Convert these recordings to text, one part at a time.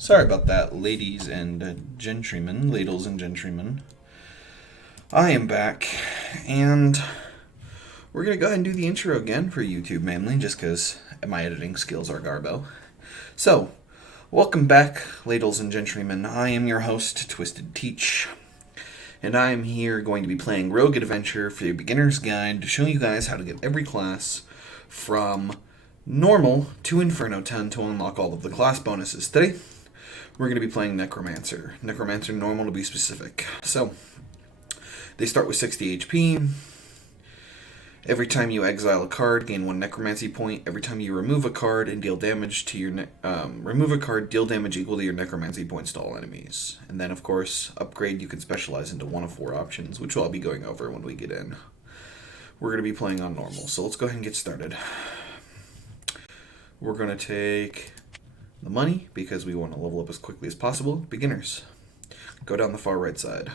Sorry about that, ladies and gentrymen, ladles and gentrymen. I am back, and we're going to go ahead and do the intro again for YouTube mainly, just because my editing skills are garbo. So, welcome back, ladles and gentrymen. I am your host, Twisted Teach, and I am here going to be playing Rogue Adventure for your beginner's guide to show you guys how to get every class from normal to Inferno 10 to unlock all of the class bonuses. Today, we're going to be playing Necromancer. Necromancer normal to be specific. So, they start with 60 HP. Every time you exile a card, gain 1 Necromancy point. Every time you remove a card and deal damage to your remove a card, deal damage equal to your Necromancy points to all enemies. And then, of course, upgrade. You can specialize into one of 4 options, which I'll be going over when we get in. We're going to be playing on normal, so let's go ahead and get started. We're going to take the money, because we want to level up as quickly as possible. Beginners, go down the far right side.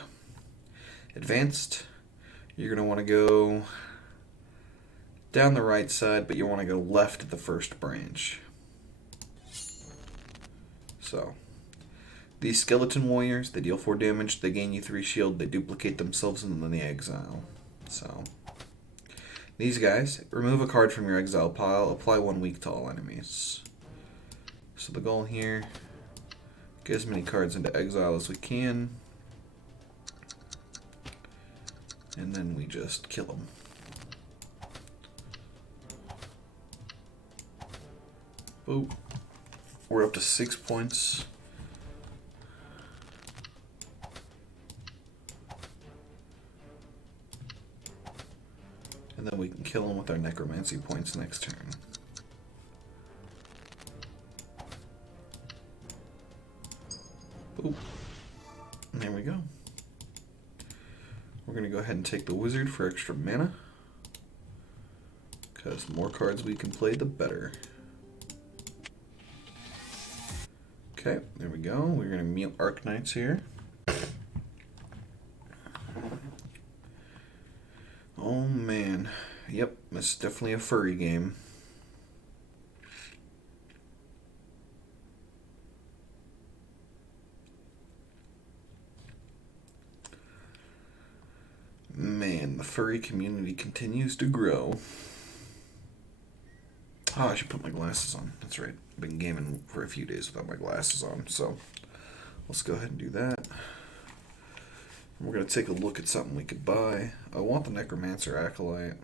Advanced, you're going to want to go down the right side, but you want to go left at the first branch. So, these skeleton warriors, they deal 4 damage, they gain you 3 shield, they duplicate themselves, and then they exile. So, these guys, remove a card from your exile pile, apply 1 weak to all enemies. So the goal here, get as many cards into exile as we can, and then we just kill them. Boop. We're up to 6 points. And then we can kill them with our Necromancy points next turn. Boop. And there we go. We're going to go ahead and take the wizard for extra mana, because the more cards we can play, the better. Okay, there we go. We're going to mute Arc-Knights here. Oh man. Yep, this is definitely a furry game. Man, the furry community continues to grow. Oh, I should put my glasses on. That's right. I've been gaming for a few days without my glasses on, so let's go ahead and do that. We're going to take a look at something we could buy. I want the Necromancer Acolyte,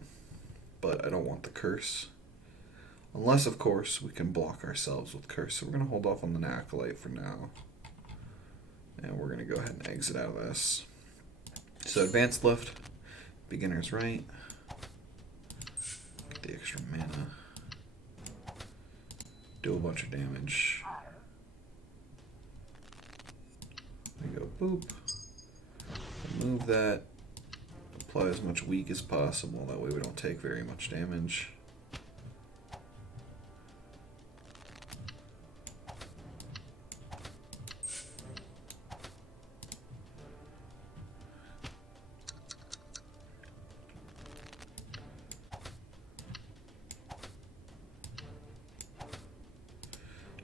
but I don't want the Curse. Unless, of course, we can block ourselves with Curse. So we're going to hold off on the Acolyte for now. And we're going to go ahead and exit out of this. So advanced left, beginners right. Get the extra mana. Do a bunch of damage. There we go, boop. Remove that. Apply as much weak as possible, that way we don't take very much damage.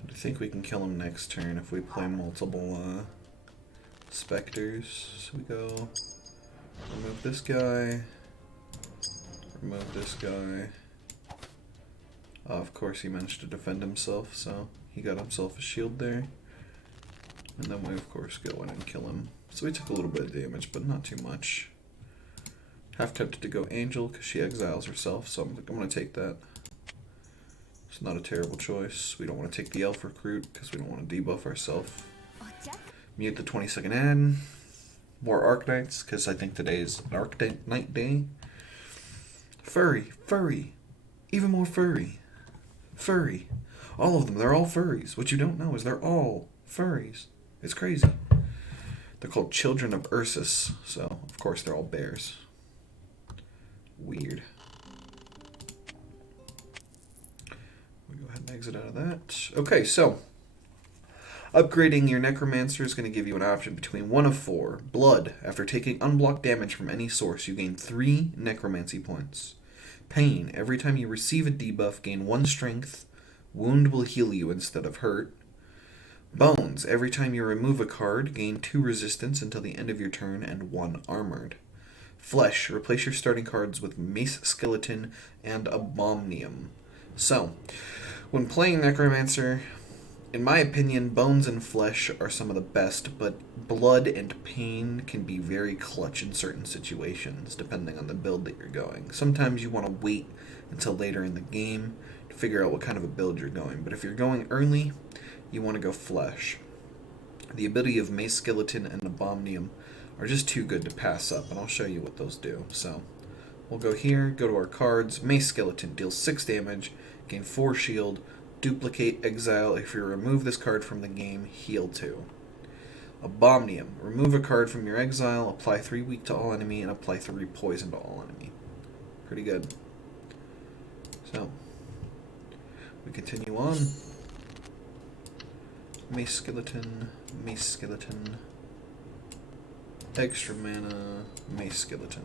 I think we can kill him next turn if we play multiple specters. So we go remove this guy, remove this guy. Of course he managed to defend himself, so he got himself a shield there. And then we of course go in and kill him. So we took a little bit of damage, but not too much. Half tempted to go Angel because she exiles herself, so I'm going to take that. It's not a terrible choice. We don't want to take the Elf Recruit because we don't want to debuff ourselves. Mute the 20-second ad. More Arc-Knights because I think today is an Arc-Knight day. Furry, furry, even more furry, furry. All of them, they're all furries. What you don't know is they're all furries. It's crazy. They're called Children of Ursus, so of course they're all bears. Weird. Go ahead and exit out of that. Okay, so upgrading your Necromancer is going to give you an option between one of 4. Blood. After taking unblocked damage from any source, you gain 3 Necromancy points. Pain. Every time you receive a debuff, gain 1 strength. Wound will heal you instead of hurt. Bones. Every time you remove a card, gain 2 resistance until the end of your turn and 1 armored. Flesh. Replace your starting cards with Mace Skeleton and Abominum. So, when playing Necromancer, in my opinion, Bones and Flesh are some of the best, but Blood and Pain can be very clutch in certain situations, depending on the build that you're going. Sometimes you want to wait until later in the game to figure out what kind of a build you're going, but if you're going early, you want to go Flesh. The ability of Mace Skeleton and Abominum are just too good to pass up, and I'll show you what those do. So, we'll go here, go to our cards. Mace Skeleton deals 6 damage, gain 4 shield, duplicate, exile. If you remove this card from the game, heal 2. Abominum. Remove a card from your exile, apply 3 weak to all enemy, and apply 3 poison to all enemy. Pretty good. So, we continue on. Mace Skeleton, Mace Skeleton, extra mana, Mace Skeleton.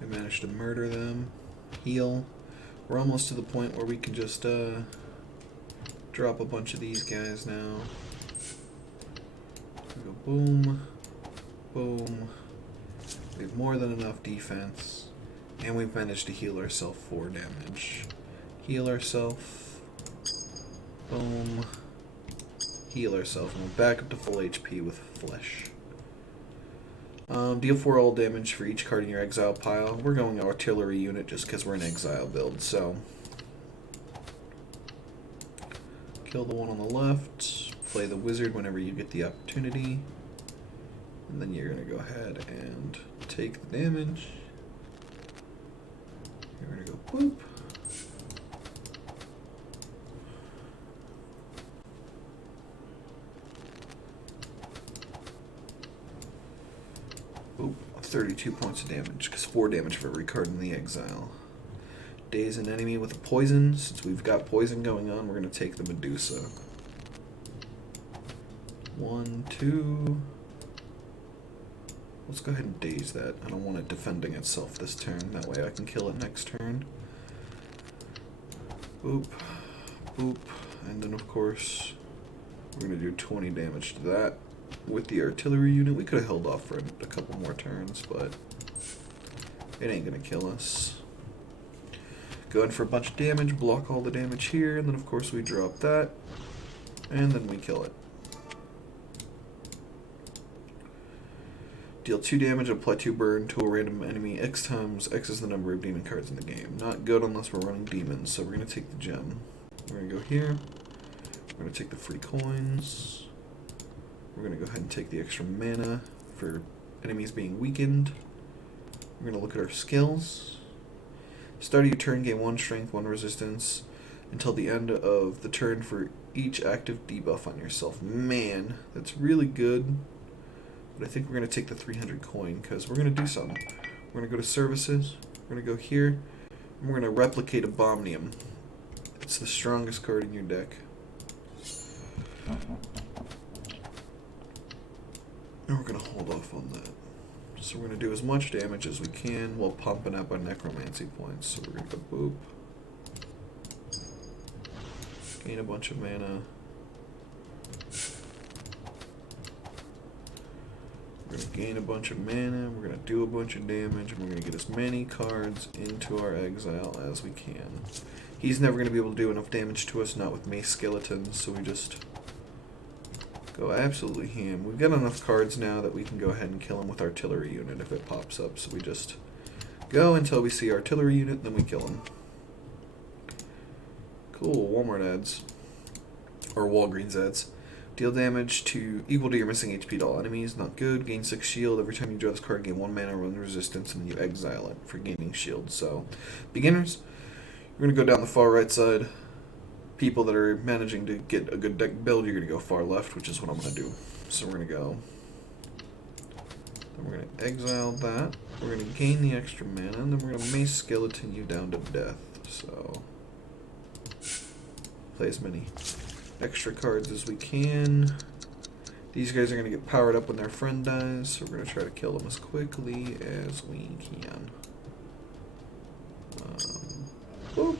We managed to murder them, heal. We're almost to the point where we can just drop a bunch of these guys now. We go boom, boom. We have more than enough defense, and we've managed to heal ourselves 4 damage. Heal ourselves, boom, heal ourselves, and we're back up to full HP with Flesh. Deal 4 all damage for each card in your exile pile. We're going artillery unit just because we're an exile build, so. Kill the one on the left, play the wizard whenever you get the opportunity, and then you're going to go ahead and take the damage. You're going to go boop. Boop. 32 points of damage, because 4 damage for every card in the exile. Daze an enemy with a poison. Since we've got poison going on, we're going to take the Medusa. 1, 2. Let's go ahead and daze that. I don't want it defending itself this turn. That way I can kill it next turn. Boop. Boop. And then, of course, we're going to do 20 damage to that. With the artillery unit, we could have held off for a couple more turns, but it ain't going to kill us. Go in for a bunch of damage, block all the damage here, and then of course we drop that, and then we kill it. Deal 2 damage, apply 2 burn to a random enemy X times. X is the number of demon cards in the game. Not good unless we're running demons, so we're going to take the gem. We're going to go here. We're going to take the free coins. We're going to go ahead and take the extra mana for enemies being weakened. We're going to look at our skills. Start of your turn, gain 1 strength, 1 resistance until the end of the turn for each active debuff on yourself. Man, that's really good. But I think we're going to take the 300 coin because we're going to do something. We're going to go to services. We're going to go here. And we're going to replicate Abominum. It's the strongest card in your deck. And we're going to hold off on that. So we're going to do as much damage as we can while pumping up our necromancy points. So we're going to go boop. Gain a bunch of mana. We're going to gain a bunch of mana. We're going to do a bunch of damage. And we're going to get as many cards into our exile as we can. He's never going to be able to do enough damage to us, not with Mace Skeletons. So we just go absolutely ham. We've got enough cards now that we can go ahead and kill him with artillery unit if it pops up. So we just go until we see artillery unit, then we kill him. Cool, Walmart ads. Or Walgreens ads. Deal damage equal to your missing HP to all enemies. Not good. Gain 6 shield. Every time you draw this card, gain 1 mana, 1 resistance, and you exile it for gaining shield. So, beginners, you're going to go down the far right side. People that are managing to get a good deck build, you're going to go far left, which is what I'm going to do. So we're going to go. Then we're going to exile that. We're going to gain the extra mana, and then we're going to Mace Skeleton you down to death. So Play as many extra cards as we can. These guys are going to get powered up when their friend dies, so we're going to try to kill them as quickly as we can. Boop.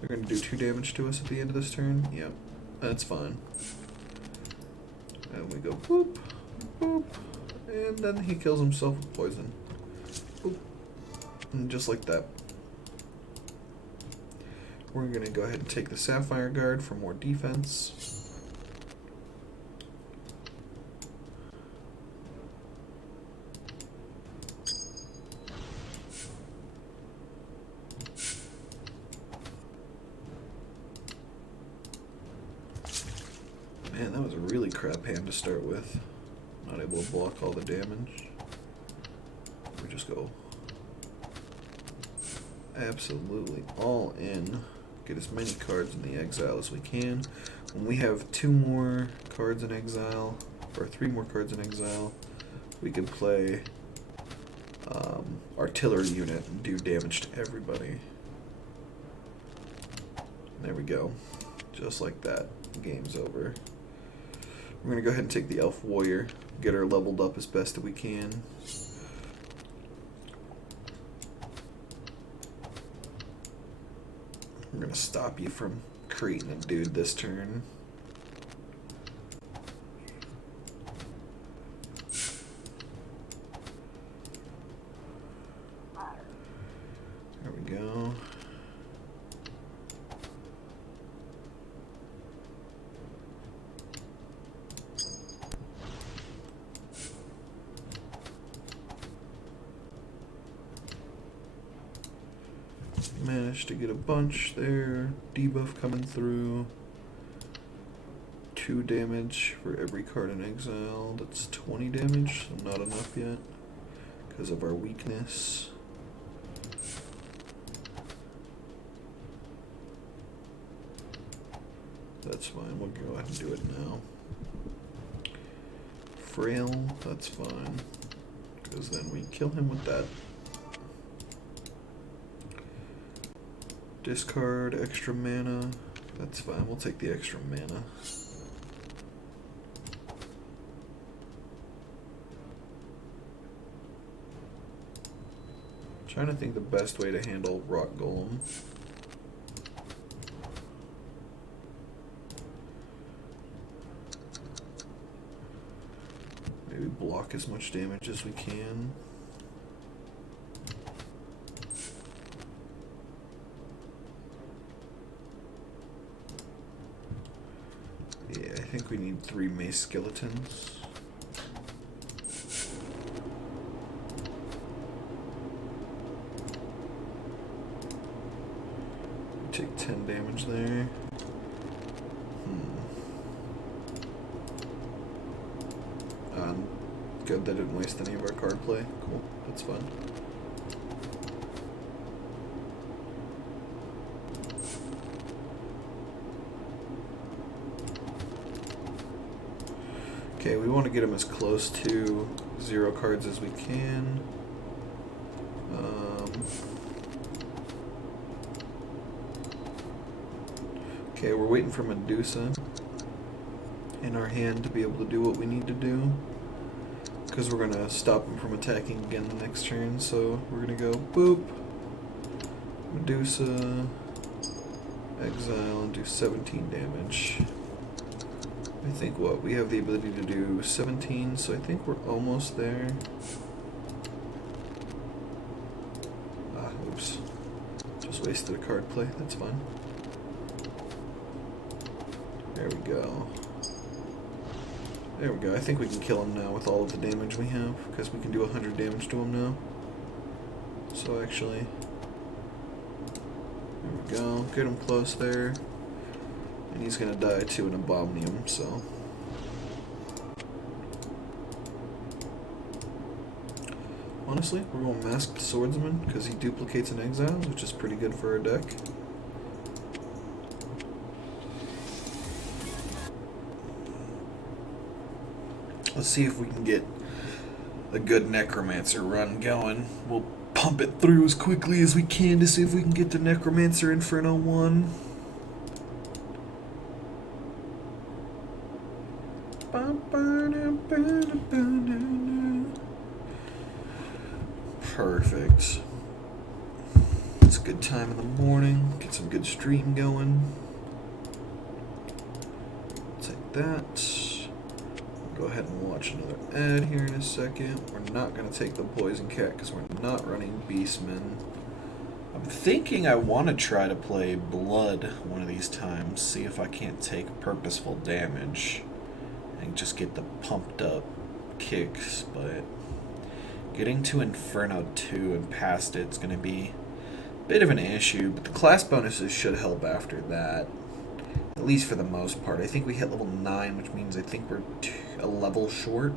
They're going to do 2 damage to us at the end of this turn. Yep, that's fine. And we go boop, boop, and then he kills himself with poison. Boop. And just like that. We're going to go ahead and take the Sapphire Guard for more defense. Man, that was a really crap hand to start with. Not able to block all the damage. We just go absolutely all in. Get as many cards in the exile as we can. When we have 2 more cards in exile, or 3 more cards in exile, we can play artillery unit and do damage to everybody. There we go. Just like that. Game's over. We're going to go ahead and take the Elf Warrior, get her leveled up as best that we can. We're going to stop you from creating a dude this turn. There we go. Managed to get a bunch there. Debuff coming through. 2 damage for every card in exile. That's 20 damage, so not enough yet because of our weakness. That's fine, we'll go ahead and do it now. Frail, that's fine, because then we kill him with that. Discard extra mana. That's fine. We'll take the extra mana. Trying to think the best way to handle Rock Golem. Maybe block as much damage as we can. I think we need 3 mace skeletons. Take 10 damage there. Good, that didn't waste any of our card play. Cool, that's fun. Okay, we want to get him as close to 0 cards as we can. Okay, we're waiting for Medusa in our hand to be able to do what we need to do, because we're going to stop him from attacking again the next turn. So we're going to go boop, Medusa, exile, and do 17 damage. I think we have the ability to do 17, so I think we're almost there. Oops. Just wasted a card play, that's fine. There we go. There we go. I think we can kill him now with all of the damage we have, because we can do 100 damage to him now. So actually, there we go. Get him close there. And he's going to die to an Abominum, so. Honestly, we're going Masked Swordsman, because he duplicates in exiles, which is pretty good for our deck. Let's see if we can get a good Necromancer run going. We'll pump it through as quickly as we can to see if we can get the Necromancer Inferno 1. Perfect. It's a good time in the morning. Get some good stream going. Take that. Go ahead and watch another ad here in a second. We're not going to take the Poison Cat because we're not running Beastman. I'm thinking I want to try to play Blood one of these times. See if I can't take purposeful damage and just get the pumped up kicks. But getting to Inferno 2 and past it's going to be a bit of an issue. But the class bonuses should help after that. At least for the most part. I think we hit level 9, which means I think we're a level short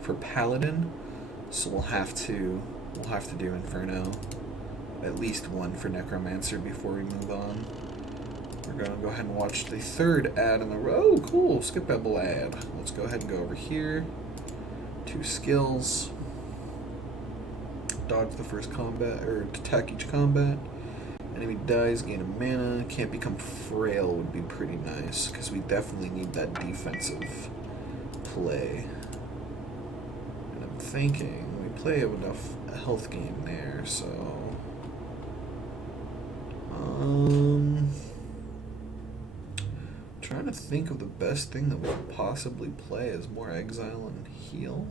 for Paladin. So we'll have to do Inferno. At least one for Necromancer before we move on. We're going to go ahead and watch the third ad in the row. Oh, cool. Skippable ad. Let's go ahead and go over here. 2 skills. Dodge the first combat, or attack each combat. Enemy dies, gain a mana. Can't become frail would be pretty nice, because we definitely need that defensive play. And I'm thinking we play enough health gain there, so... trying to think of the best thing that we could possibly play as more exile and heal.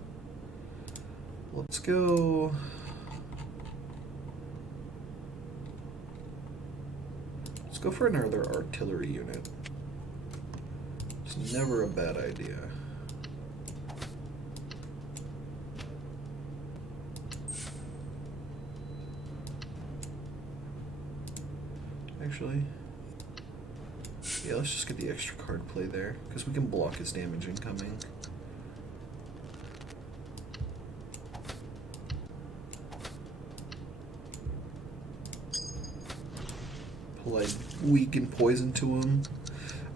Let's go... Let's go for another artillery unit. It's never a bad idea. Actually, yeah, let's just get the extra card play there, because we can block his damage incoming. Apply weaken poison to him.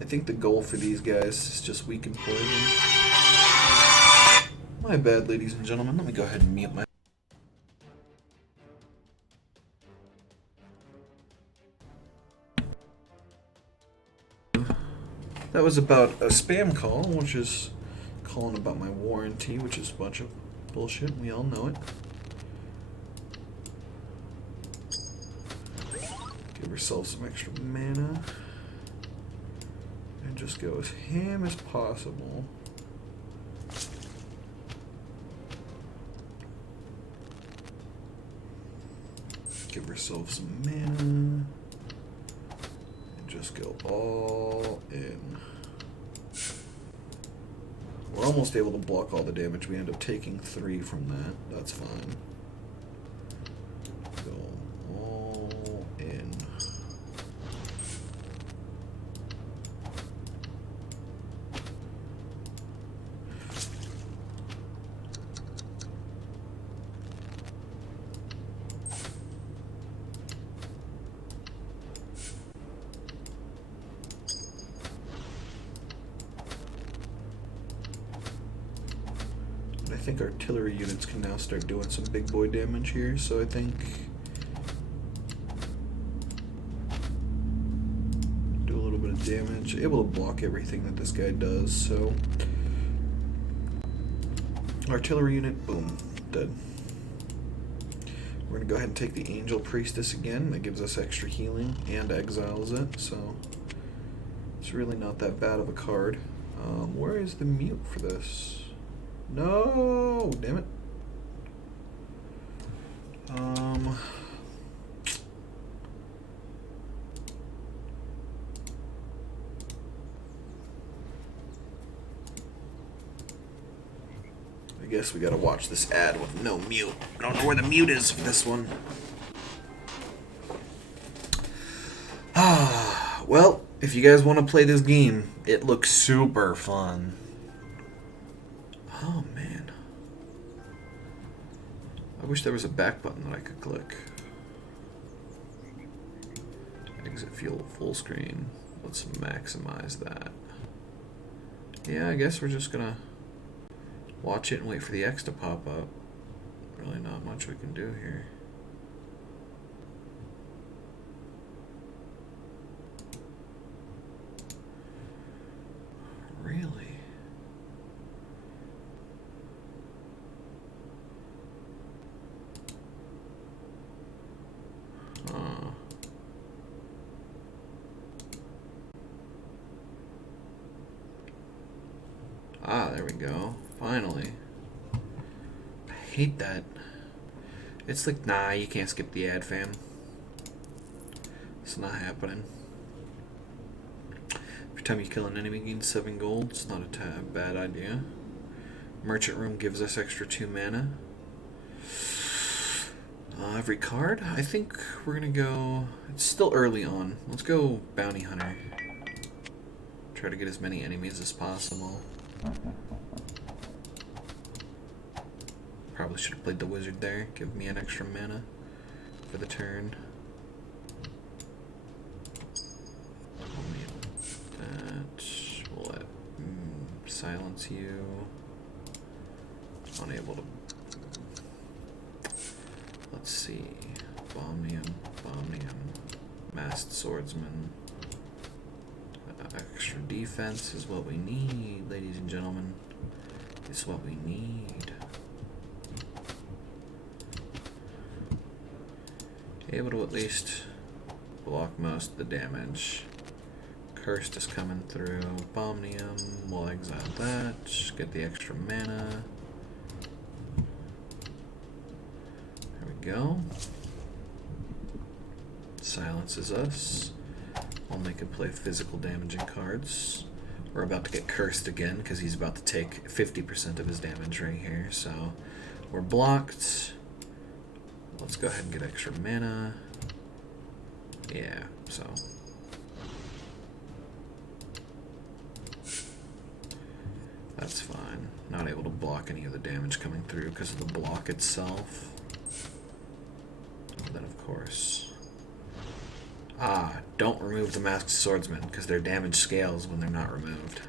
I think the goal for these guys is just weaken poison. My bad, ladies and gentlemen. Let me go ahead and mute my... That was about a spam call, which is calling about my warranty, which is a bunch of bullshit. We all know it. Give ourselves some extra mana. And just go as ham as possible. Give ourselves some mana. Just go all in. We're almost able to block all the damage. We end up taking 3 from that. That's fine. Go all in. I think artillery units can now start doing some big boy damage here, so I think do a little bit of damage, able to block everything that this guy does, so artillery unit, boom, dead. We're gonna go ahead and take the Angel Priestess again. That gives us extra healing and exiles it, so it's really not that bad of a card. Where is the mute for this? No, damn it. I guess we gotta watch this ad with no mute. I don't know where the mute is for this one. Well, if you guys want to play this game, it looks super fun. Oh, man. I wish there was a back button that I could click. Exit full screen. Let's maximize that. Yeah, I guess we're just gonna watch it and wait for the X to pop up. Really not much we can do here. Really? go. Finally. I hate that. It's like, nah, you can't skip the ad, fam. It's not happening. Every time you kill an enemy, gain 7 gold. It's not a bad idea. Merchant Room gives us extra 2 mana. Every card? I think we're going to go... It's still early on. Let's go Bounty Hunter. Try to get as many enemies as possible. Probably should have played the Wizard there. Give me an extra mana for the turn. That. We'll let silence you. Unable to... Let's see. Bomnium. Masked Swordsman. Extra defense is what we need, ladies and gentlemen. It's what we need. Able to at least block most of the damage. Cursed is coming through. Bomnium. We'll exile that. Just get the extra mana. There we go. Silences us. Only can play physical damaging cards. We're about to get cursed again because he's about to take 50% of his damage right here. So we're blocked. Let's go ahead and get extra mana. Yeah, so. That's fine. Not able to block any of the damage coming through because of the block itself. And then, of course... don't remove the Masked Swordsman, because their damage scales when they're not removed.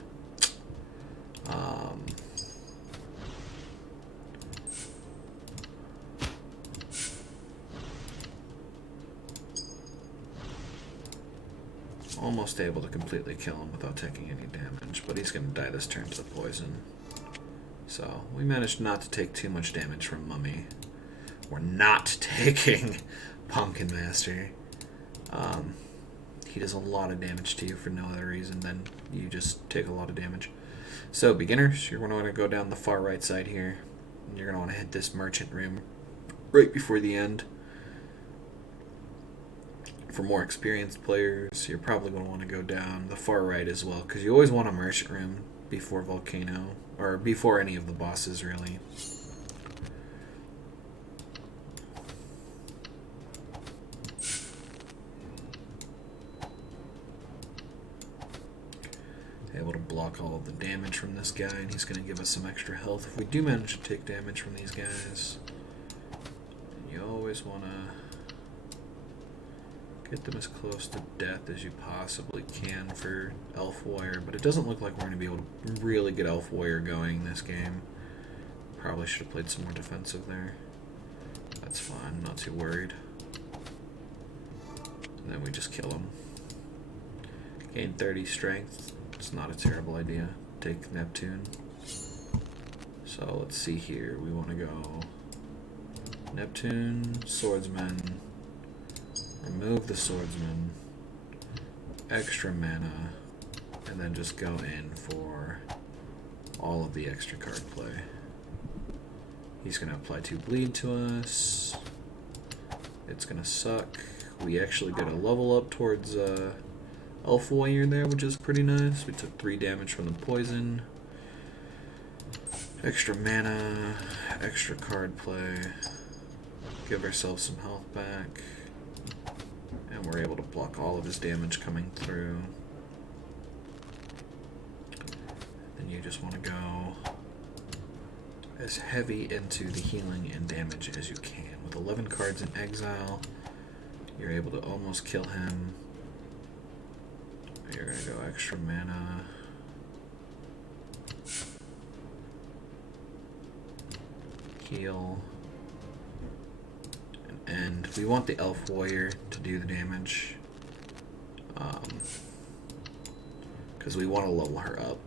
Almost able to completely kill him without taking any damage, but he's going to die this turn to the poison. So, we managed not to take too much damage from Mummy. We're not taking Pumpkin Master. He does a lot of damage to you for no other reason than you just take a lot of damage. So, beginners, you're going to want to go down the far right side here. And you're going to want to hit this Merchant Room right before the end. For more experienced players, you're probably going to want to go down the far right as well, because you always want a Merchant Room before Volcano, or before any of the bosses, really. Able to block all of the damage from this guy, and he's going to give us some extra health if we do manage to take damage from these guys. And you always want to get them as close to death as you possibly can for Elf Warrior, but it doesn't look like we're going to be able to really get Elf Warrior going this game. Probably should have played some more defensive there. That's fine, not too worried. And then we just kill him. Gain 30 strength. It's not a terrible idea. Take Neptune. So let's see here. We want to go Neptune, Swordsman, remove the Swordsman, extra mana, and then just go in for all of the extra card play. He's going to apply 2 bleed to us. It's going to suck. We actually get a level up towards Elf Warrior there, which is pretty nice. We took 3 damage from the poison. Extra mana, extra card play. Give ourselves some health back. And we're able to block all of his damage coming through. Then you just want to go as heavy into the healing and damage as you can. With 11 cards in exile, you're able to almost kill him. You're going to go extra mana. Heal. And end. We want the Elf Warrior to do the damage. Because we want to level her up.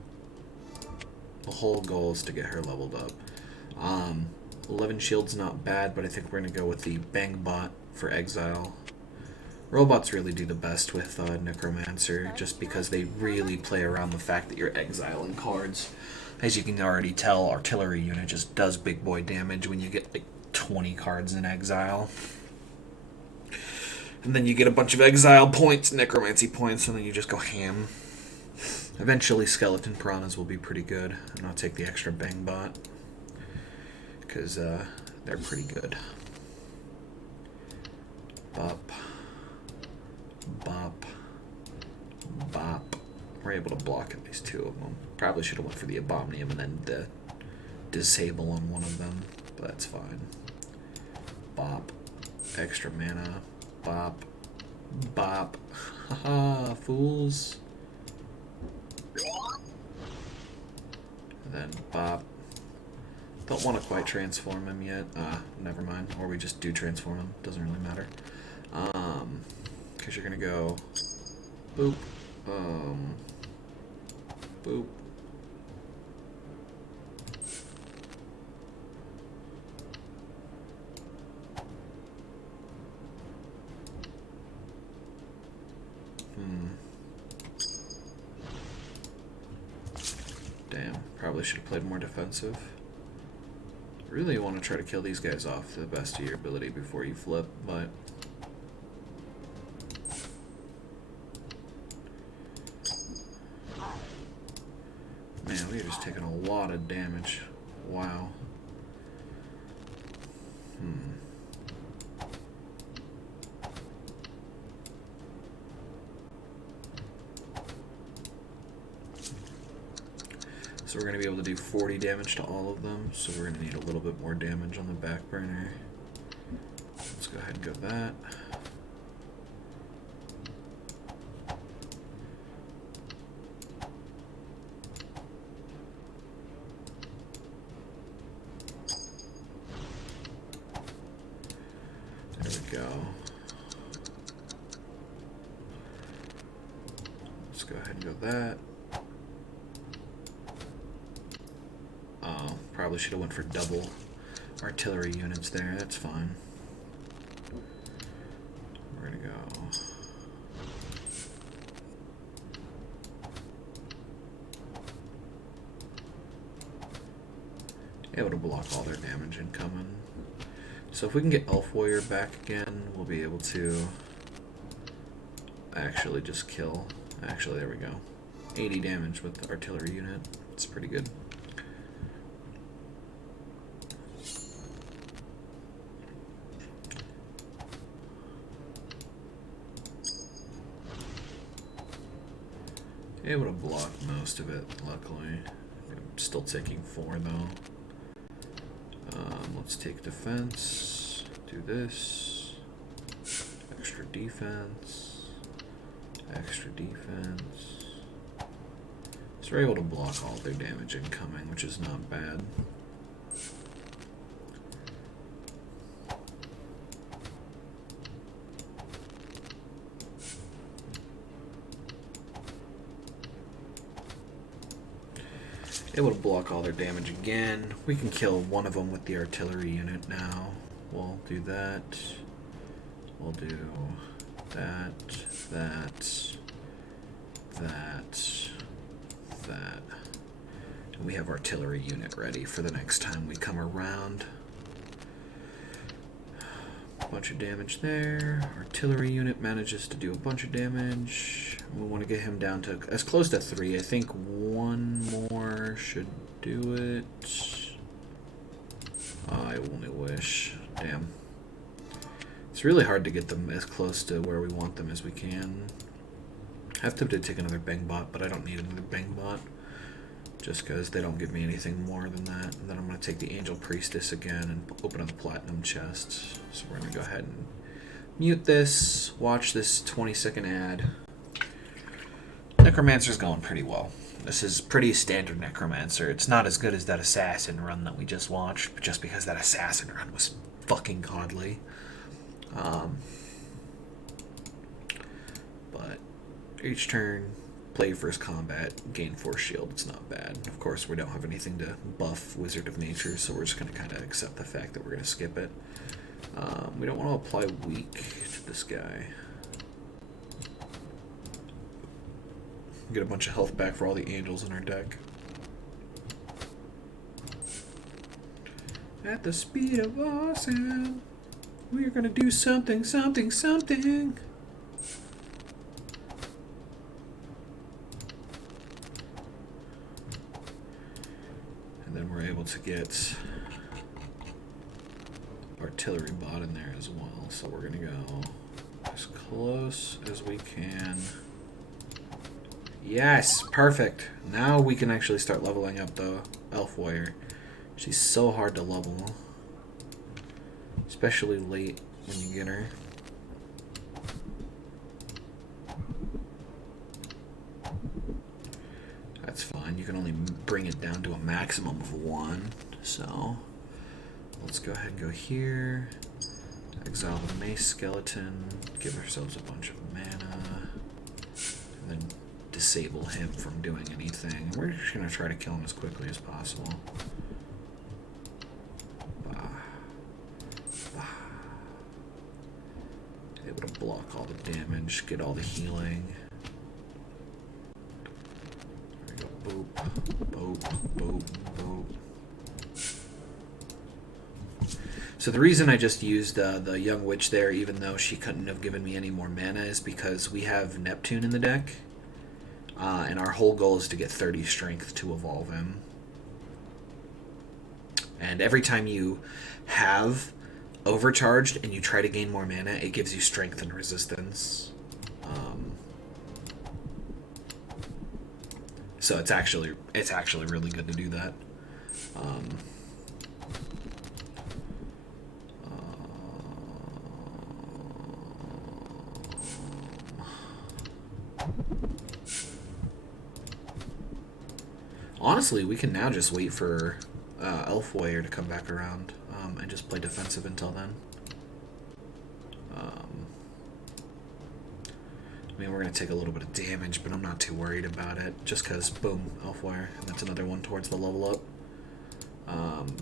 The whole goal is to get her leveled up. 11 shield's not bad, but I think we're going to go with the Bang Bot for exile. Robots really do the best with Necromancer, just because they really play around the fact that you're exiling cards. As you can already tell, artillery unit just does big boy damage when you get like 20 cards in exile. And then you get a bunch of exile points, necromancy points, and then you just go ham. Eventually skeleton piranhas will be pretty good, and I'll take the extra bang bot because they're pretty good. Bop, bop, bop. We're able to block at least 2 of them. Probably should have went for the Abominum and then the disable on one of them, but that's fine. Bop, extra mana, bop, bop. Haha, fools. And then bop. Don't want to quite transform him yet. Never mind. Or we just do transform him. Doesn't really matter. Because you're gonna go boop, boop. Damn, probably should have played more defensive. Really want to try to kill these guys off to the best of your ability before you flip, but man, we are just taking a lot of damage. Wow. So we're going to be able to do 40 damage to all of them, so we're going to need a little bit more damage on the back burner. Let's go ahead and go that. There we go. Let's go ahead and go that. Probably should have went for double artillery units there. That's fine. We're gonna go. Able to block all their damage incoming. So if we can get Elf Warrior back again, we'll be able to actually just kill. Actually, there we go. 80 damage with the artillery unit. It's pretty good. Able to block most of it, luckily. I'm still taking 4 though. Let's take defense, do this, extra defense, extra defense. So we're able to block all their damage incoming, which is not bad. Able to block all their damage again. We can kill one of them with the artillery unit now. We'll do that. We'll do that, that, that, that. And we have artillery unit ready for the next time we come around. Bunch of damage there. Artillery unit manages to do a bunch of damage. We want to get him down to as close to 3. I think 1 more should do it. I only wish. Damn. It's really hard to get them as close to where we want them as we can. I have to take another bang bot, but I don't need another bang bot. Just because they don't give me anything more than that. And then I'm going to take the Angel Priestess again and open up the Platinum chest. So we're going to go ahead and mute this, watch this 20-second ad. Necromancer's going pretty well. This is pretty standard Necromancer. It's not as good as that Assassin run that we just watched, just because that Assassin run was fucking godly. But each turn, play your first combat, gain 4 shield. It's not bad. Of course, we don't have anything to buff Wizard of Nature, so we're just going to kind of accept the fact that we're going to skip it. We don't want to apply weak to this guy. Get a bunch of health back for all the angels in our deck. At the speed of awesome, we're gonna do something, something, something. And then we're able to get artillery bot in there as well. So we're gonna go as close as we can. Yes, perfect. Now we can actually start leveling up the elf warrior. She's so hard to level, especially late when you get her. That's fine. You can only bring it down to a maximum of 1. So let's go ahead and go here. Exile the mace skeleton. Give ourselves a bunch of mana. And then disable him from doing anything. We're just going to try to kill him as quickly as possible. Able to block all the damage, get all the healing. There we go. Boop, boop, boop, boop. So the reason I just used the young witch there, even though she couldn't have given me any more mana, is because we have Neptune in the deck. And our whole goal is to get 30 strength to evolve him. And every time you have overcharged and you try to gain more mana, it gives you strength and resistance. So it's actually really good to do that. Honestly, we can now just wait for Elf Warrior to come back around and just play defensive until then. I mean, we're going to take a little bit of damage, but I'm not too worried about it. Just because, boom, Elf Warrior, and that's another one towards the level up.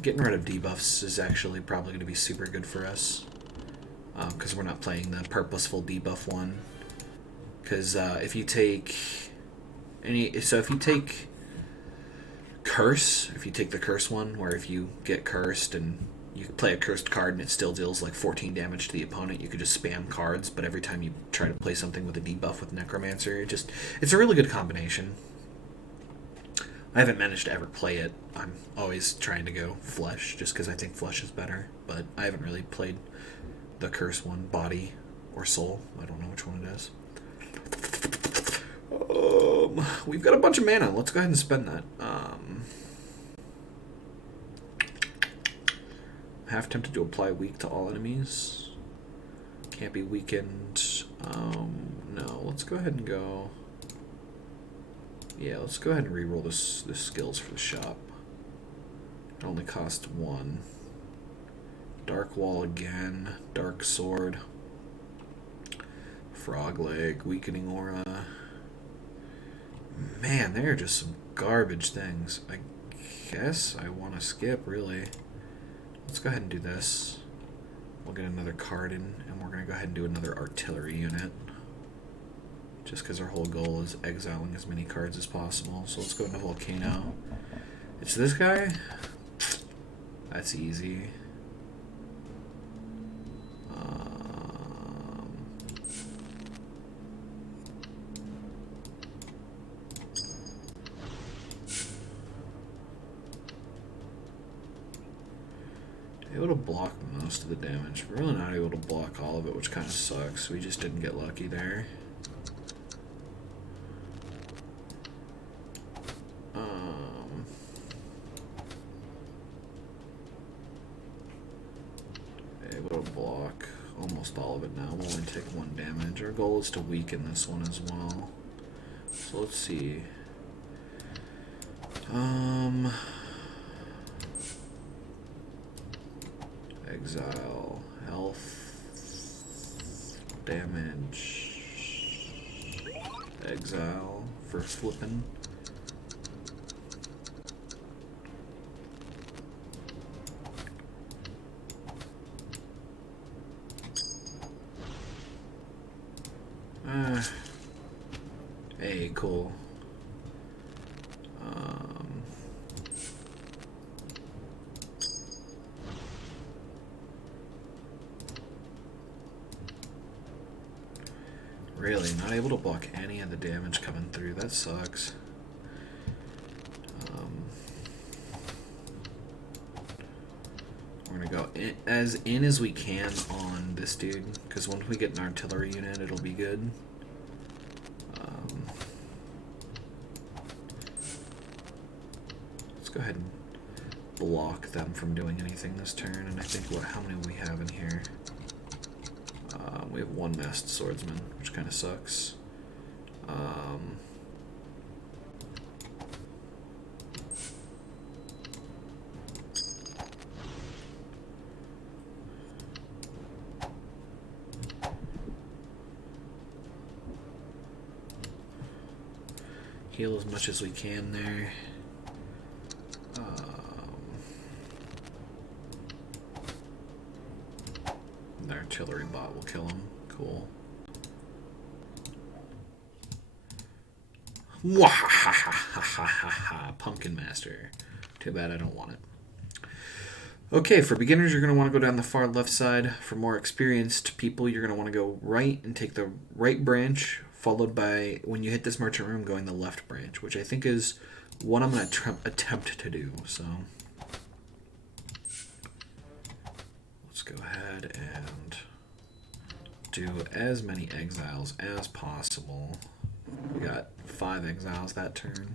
Getting rid of debuffs is actually probably going to be super good for us. Because we're not playing the purposeful debuff one. Because if you take if you take Curse, if you take the Curse one, where if you get cursed and you play a cursed card and it still deals like 14 damage to the opponent, you could just spam cards, but every time you try to play something with a debuff with Necromancer, it's a really good combination. I haven't managed to ever play it. I'm always trying to go Flesh, just because I think Flesh is better, but I haven't really played the Curse one, Body or Soul. I don't know which one it is. We've got a bunch of mana. Let's go ahead and spend that. Half tempted to apply weak to all enemies. Can't be weakened. No, let's go ahead and go. Yeah, let's go ahead and reroll this skills for the shop. It only costs 1. Dark Wall again. Dark Sword. Frog Leg. Weakening Aura. Man, they're just some garbage things. I guess I want to skip, really. Let's go ahead and do this. We'll get another card in, and we're going to go ahead and do another artillery unit. Just because our whole goal is exiling as many cards as possible. So let's go into Volcano. It's this guy? That's easy. Able to block most of the damage. We're really not able to block all of it, which kind of sucks. We just didn't get lucky there. Able to block almost all of it now. We'll only take 1 damage. Our goal is to weaken this one as well. So let's see. Exile, health, damage, exile for flipping. Hey, cool. Really, not able to block any of the damage coming through. That sucks. We're gonna go in as we can on this dude, because once we get an artillery unit, it'll be good. Let's go ahead and block them from doing anything this turn. And I think how many we have in here? We have one masked swordsman, which kind of sucks. Heal as much as we can there. The artillery bot will kill him. Cool. Pumpkin Master. Too bad I don't want it. Okay, for beginners, you're going to want to go down the far left side. For more experienced people, you're going to want to go right and take the right branch, followed by, when you hit this merchant room, going the left branch, which I think is what I'm going to attempt to do. So let's go ahead and do as many exiles as possible. We got 5 exiles that turn.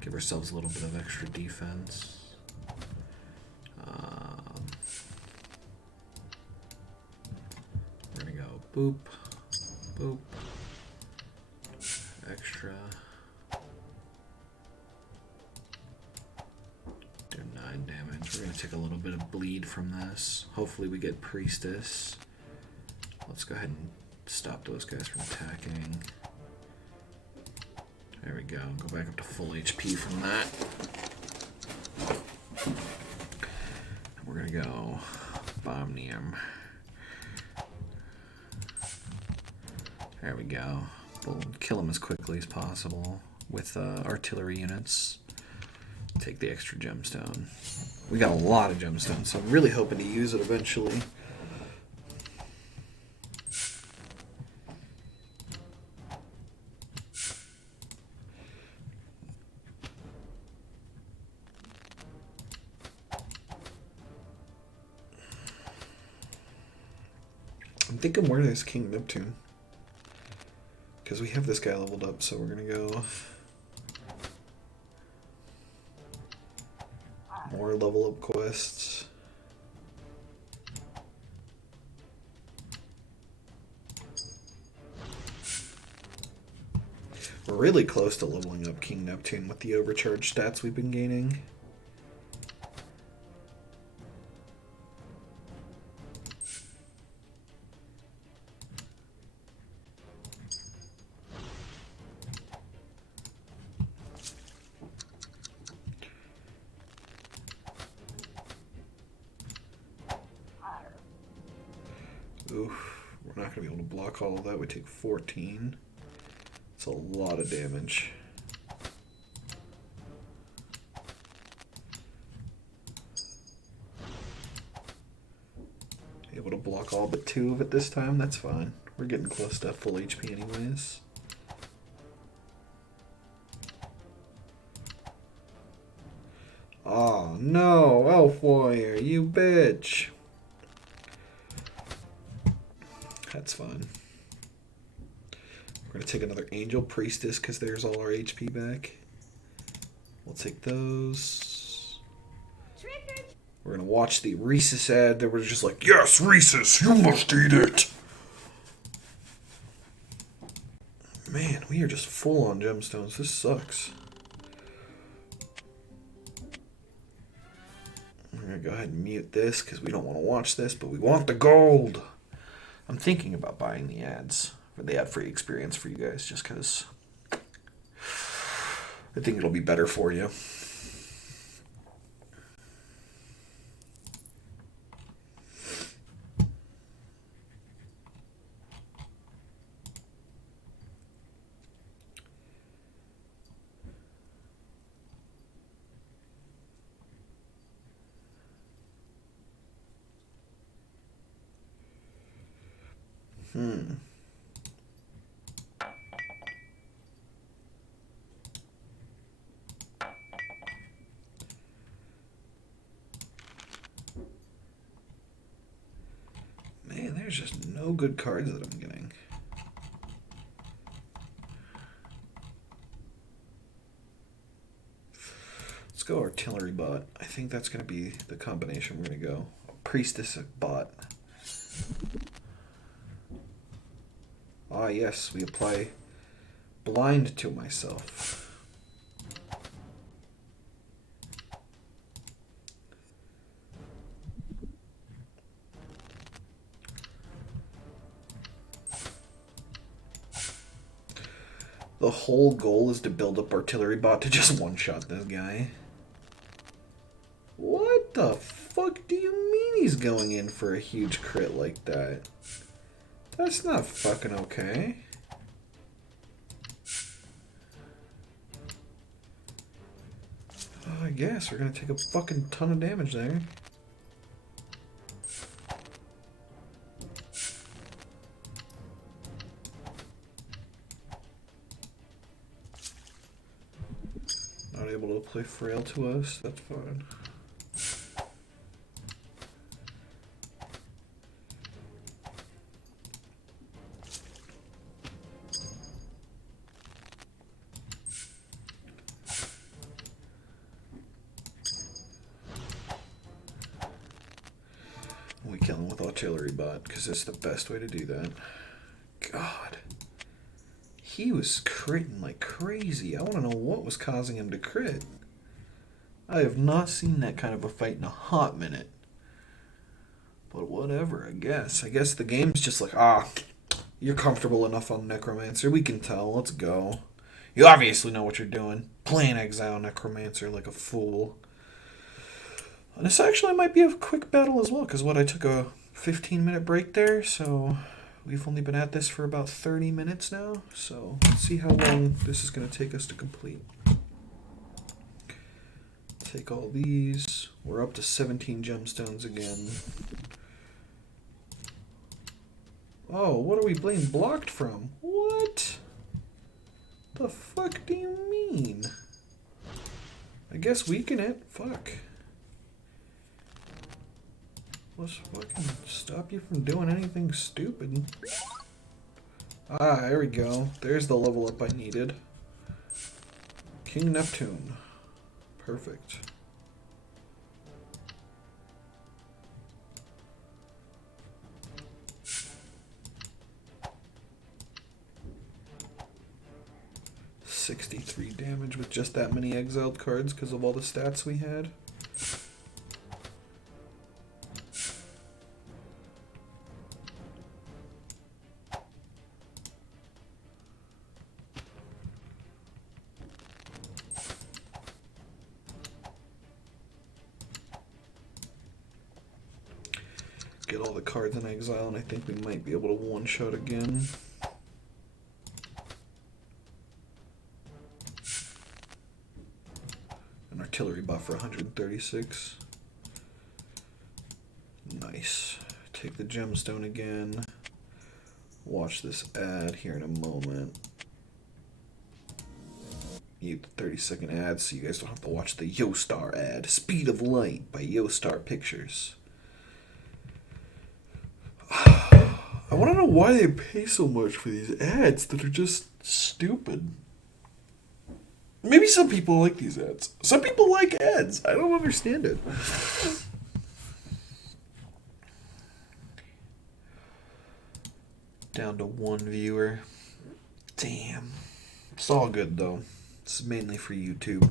Give ourselves a little bit of extra defense. We're going to go boop, boop, extra. Do 9 damage. We're going to take a little bit of bleed from this. Hopefully we get Priestess. Let's go ahead and stop those guys from attacking. There we go. Go back up to full HP from that. We're going to go Bomnium. There we go. We'll kill him as quickly as possible with artillery units. Take the extra gemstone. We got a lot of gemstones, so I'm really hoping to use it eventually. I'm thinking where is King Neptune? Because we have this guy leveled up, so we're going to go more level up quests. We're really close to leveling up King Neptune with the overcharge stats we've been gaining. Oof, we're not going to be able to block all of that. We take 14. It's a lot of damage. Able to block all but 2 of it this time. That's fine. We're getting close to full HP anyways. Oh no, Elf Warrior, you bitch. That's fine. We're going to take another Angel Priestess because there's all our HP back. We'll take those. We're going to watch the Rhesus ad that we're just like, yes, Rhesus, you must eat it. Man, we are just full on gemstones. This sucks. We're going to go ahead and mute this because we don't want to watch this, but we want the gold. I'm thinking about buying the ads for the ad-free experience for you guys just because I think it'll be better for you. good cards that I'm getting. Let's go artillery bot. I think that's going to be the combination we're going to go. Priestess bot. Ah, yes, we apply blind to myself. The whole goal is to build up artillery bot to just one-shot this guy. What the fuck do you mean he's going in for a huge crit like that? That's not fucking okay. I guess we're gonna take a fucking ton of damage there. Not able to play frail to us, that's fine. We kill him with artillery bot, because it's the best way to do that. God. He was critting like crazy. I want to know what was causing him to crit. I have not seen that kind of a fight in a hot minute. But whatever, I guess. I guess the game's just like, you're comfortable enough on Necromancer. We can tell. Let's go. You obviously know what you're doing. Playing Exile Necromancer like a fool. And this actually might be a quick battle as well, because I took a 15-minute break there, so we've only been at this for about 30 minutes now. So let's see how long this is going to take us to complete. Take all these. We're up to 17 gemstones again. Oh, what are we being blocked from? What? The fuck do you mean? I guess weaken it. Fuck. Let's fucking stop you from doing anything stupid. Ah, there we go. There's the level up I needed. King Neptune. Perfect. $63 damage with just that many exiled cards because of all the stats we had. Get all the cards in exile, and I think we might be able to one-shot again. An artillery buff for 136. Nice. Take the gemstone again. Watch this ad here in a moment. You 30-second ad so you guys don't have to watch the Yostar ad. Speed of Light by Yostar Pictures. I want to know why they pay so much for these ads that are just stupid. Maybe some people like these ads. Some people like ads. I don't understand it. Down to one viewer. Damn. It's all good though. This is mainly for YouTube.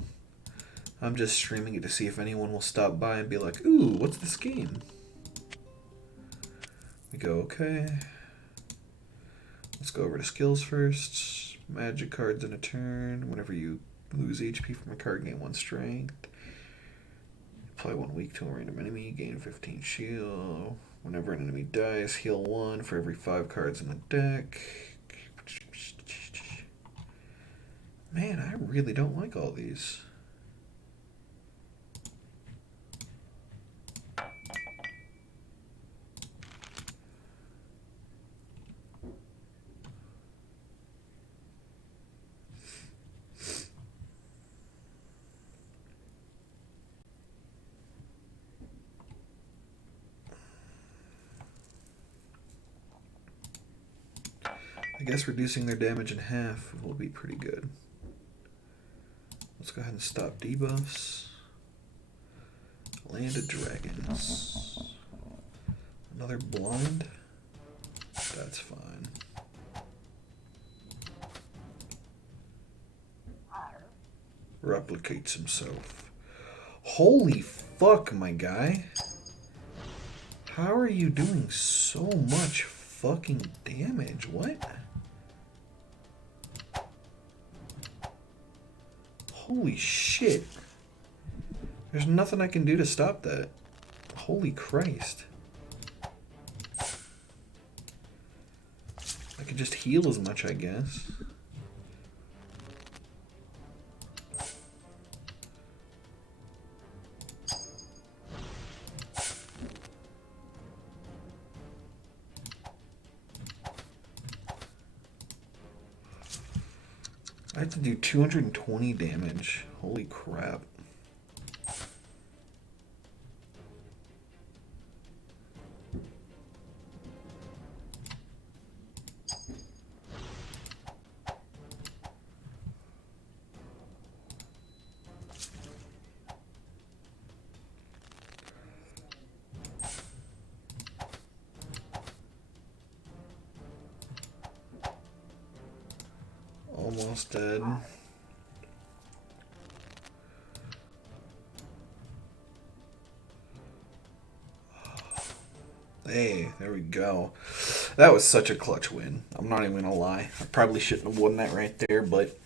I'm just streaming it to see if anyone will stop by and be like, ooh, what's this game? We go, okay. Let's go over to skills first. Magic cards in a turn. Whenever you lose HP from a card, gain 1 strength. Apply 1 weak to a random enemy, gain 15 shield. Whenever an enemy dies, heal 1 for every 5 cards in the deck. Man, I really don't like all these. I guess reducing their damage in half will be pretty good. Let's go ahead and stop debuffs. Landed dragons. Another blind. That's fine. Replicates himself. Holy fuck, my guy. How are you doing so much fucking damage? What? Holy shit. There's nothing I can do to stop that. Holy Christ. I could just heal as much, I guess. I have to do 220 damage. Holy crap. Almost dead. Hey, there we go. That was such a clutch win. I'm not even gonna lie. I probably shouldn't have won that right there, but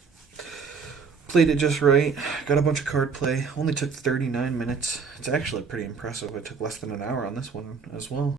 played it just right. Got a bunch of card play. Only took 39 minutes. It's actually pretty impressive. It took less than an hour on this one as well.